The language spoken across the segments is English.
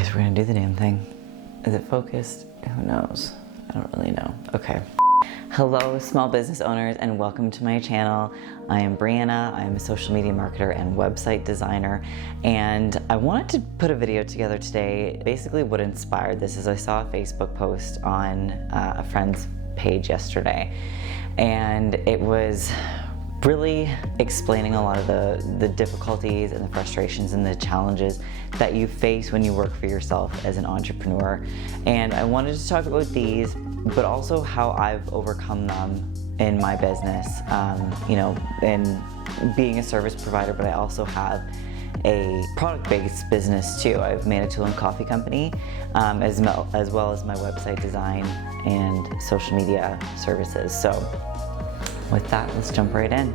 Okay, so we're gonna do the damn thing. Is it focused? Who knows? I don't really know. Okay. Hello, small business owners, and welcome to my channel. I am Brianna. I'm a social media marketer and website designer, and I wanted to put a video together today. Basically, what inspired this is I saw a Facebook post on a friend's page yesterday, and it was really explaining a lot of the difficulties and the frustrations and the challenges that you face when you work for yourself as an entrepreneur. And I wanted to talk about these, but also how I've overcome them in my business, in being a service provider, but I also have a product-based business too. I've made a tool and coffee company, as well as my website design and social media services. So with that, let's jump right in.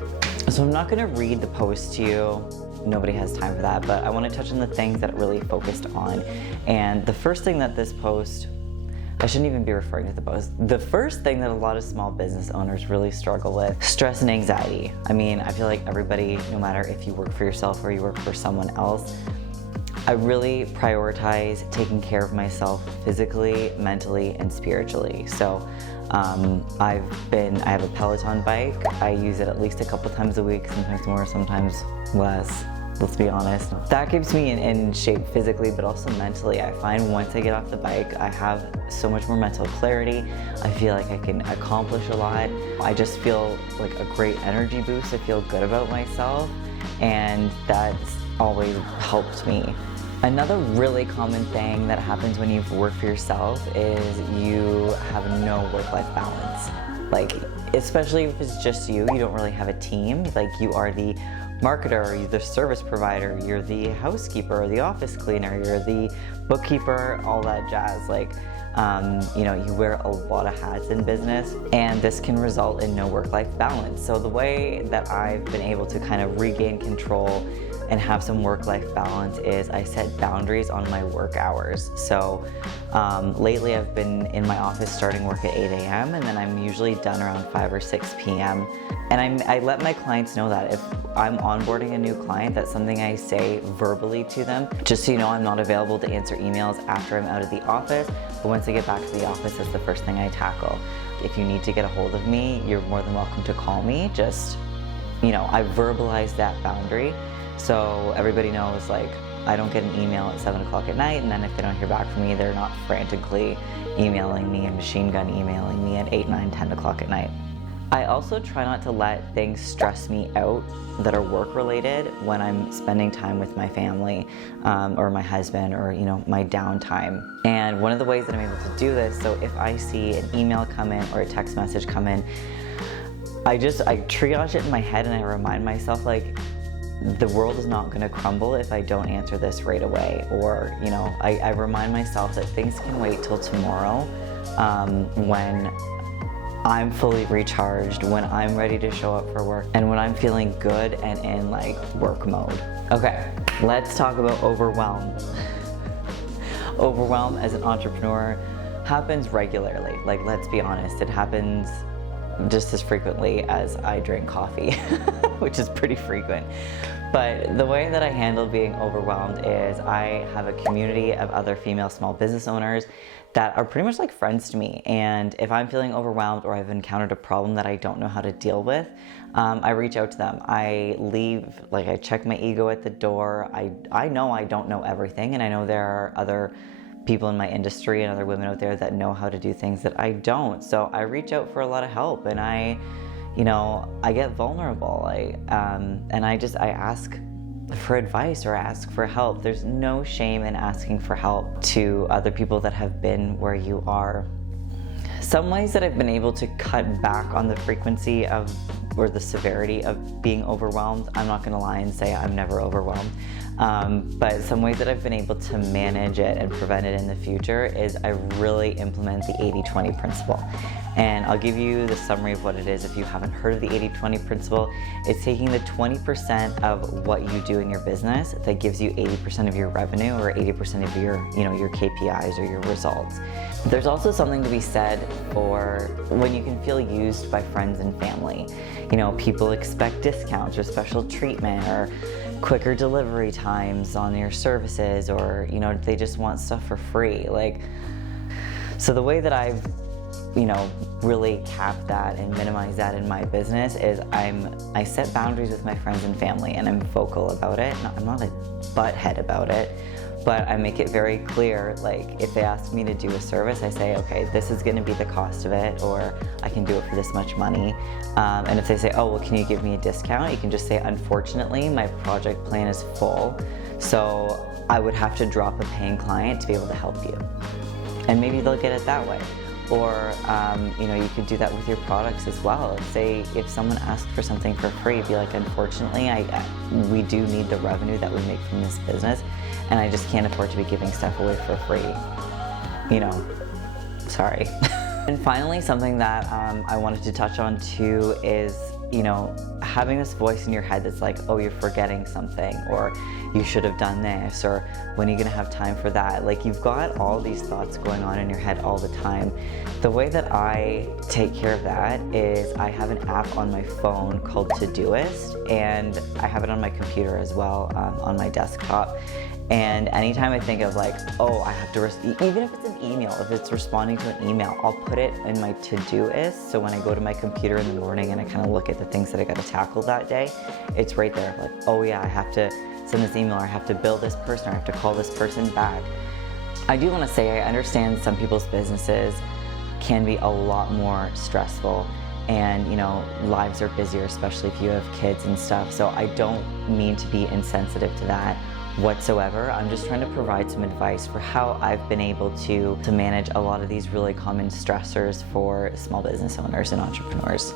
So I'm not gonna read the post to you. Nobody has time for that, but I wanna touch on the things that it really focused on. And the first thing that this post, I shouldn't even be referring to the post. The first thing that a lot of small business owners really struggle with, stress and anxiety. I mean, I feel like everybody, no matter if you work for yourself or you work for someone else, I really prioritize taking care of myself physically, mentally, and spiritually. So I have a Peloton bike. I use it at least a couple times a week, sometimes more, sometimes less. Let's be honest. That keeps me in shape physically, but also mentally. I find once I get off the bike, I have so much more mental clarity. I feel like I can accomplish a lot. I just feel like a great energy boost. I feel good about myself, and that's always helped me. Another really common thing that happens when you work for yourself is you have no work-life balance. Like, especially if it's just you don't really have a team. Like, you are the marketer, you're the service provider, you're the housekeeper, the office cleaner, you're the bookkeeper, all that jazz. Like, you wear a lot of hats in business, and this can result in no work-life balance. So the way that I've been able to kind of regain control and have some work-life balance is I set boundaries on my work hours. So lately I've been in my office starting work at 8 a.m. and then I'm usually done around 5 or 6 p.m. And I let my clients know that if I'm onboarding a new client, that's something I say verbally to them. Just so you know, I'm not available to answer emails after I'm out of the office, but once I get back to the office, that's the first thing I tackle. If you need to get a hold of me, you're more than welcome to call me. Just, I verbalize that boundary. So everybody knows, like, I don't get an email at 7 o'clock at night, and then if they don't hear back from me, they're not frantically emailing me and machine gun emailing me at 8, 9, 10 o'clock at night. I also try not to let things stress me out that are work related when I'm spending time with my family or my husband or my downtime. And one of the ways that I'm able to do this, so if I see an email come in or a text message come in, I triage it in my head and I remind myself, like, the world is not going to crumble if I don't answer this right away. Or, I remind myself that things can wait till tomorrow when I'm fully recharged, when I'm ready to show up for work, and when I'm feeling good and in like work mode. Okay, let's talk about overwhelm. Overwhelm as an entrepreneur happens regularly. Like, let's be honest, it happens just as frequently as I drink coffee, which is pretty frequent. But the way that I handle being overwhelmed is I have a community of other female small business owners that are pretty much like friends to me. And if I'm feeling overwhelmed or I've encountered a problem that I don't know how to deal with, I reach out to them. I check my ego at the door. I know I don't know everything, and I know there are other people in my industry and other women out there that know how to do things that I don't. So I reach out for a lot of help, and I get vulnerable. I ask for advice or I ask for help. There's no shame in asking for help to other people that have been where you are. Some ways that I've been able to cut back on the frequency or the severity of being overwhelmed, I'm not gonna lie and say I'm never overwhelmed. But some ways that I've been able to manage it and prevent it in the future is I really implement the 80-20 principle. And I'll give you the summary of what it is if you haven't heard of the 80-20 principle. It's taking the 20% of what you do in your business that gives you 80% of your revenue or 80% of your KPIs or your results. There's also something to be said for when you can feel used by friends and family. People expect discounts or special treatment, or quicker delivery times on your services, or, you know, they just want stuff for free. Like, so the way that I've, you know, really capped that and minimize that in my business is I set boundaries with my friends and family, and I'm vocal about it. I'm not a butthead about it, but I make it very clear. Like, if they ask me to do a service, I say, okay, this is going to be the cost of it, or I can do it for this much money. And if they say, oh, well, can you give me a discount? You can just say, unfortunately, my project plan is full, so I would have to drop a paying client to be able to help you. And maybe they'll get it that way. Or, you know, you could do that with your products as well. Say if someone asked for something for free, be like, unfortunately, we do need the revenue that we make from this business, and I just can't afford to be giving stuff away for free. You know, sorry. And finally, something that I wanted to touch on too is, you know, having this voice in your head that's like, oh, you're forgetting something, or you should have done this, or when are you gonna have time for that? Like, you've got all these thoughts going on in your head all the time. The way that I take care of that is I have an app on my phone called Todoist, and I have it on my computer as well, on my desktop. And anytime I think of like, oh, I have to, even if it's an email, if it's responding to an email, I'll put it in my Todoist. So when I go to my computer in the morning and I kind of look at the things that I got to tackle that day, it's right there. Like, oh yeah, I have to send this email, or I have to bill this person, or I have to call this person back. I do want to say I understand some people's businesses can be a lot more stressful, and, you know, lives are busier, especially if you have kids and stuff. So I don't mean to be insensitive to that whatsoever. I'm just trying to provide some advice for how I've been able to manage a lot of these really common stressors for small business owners and entrepreneurs.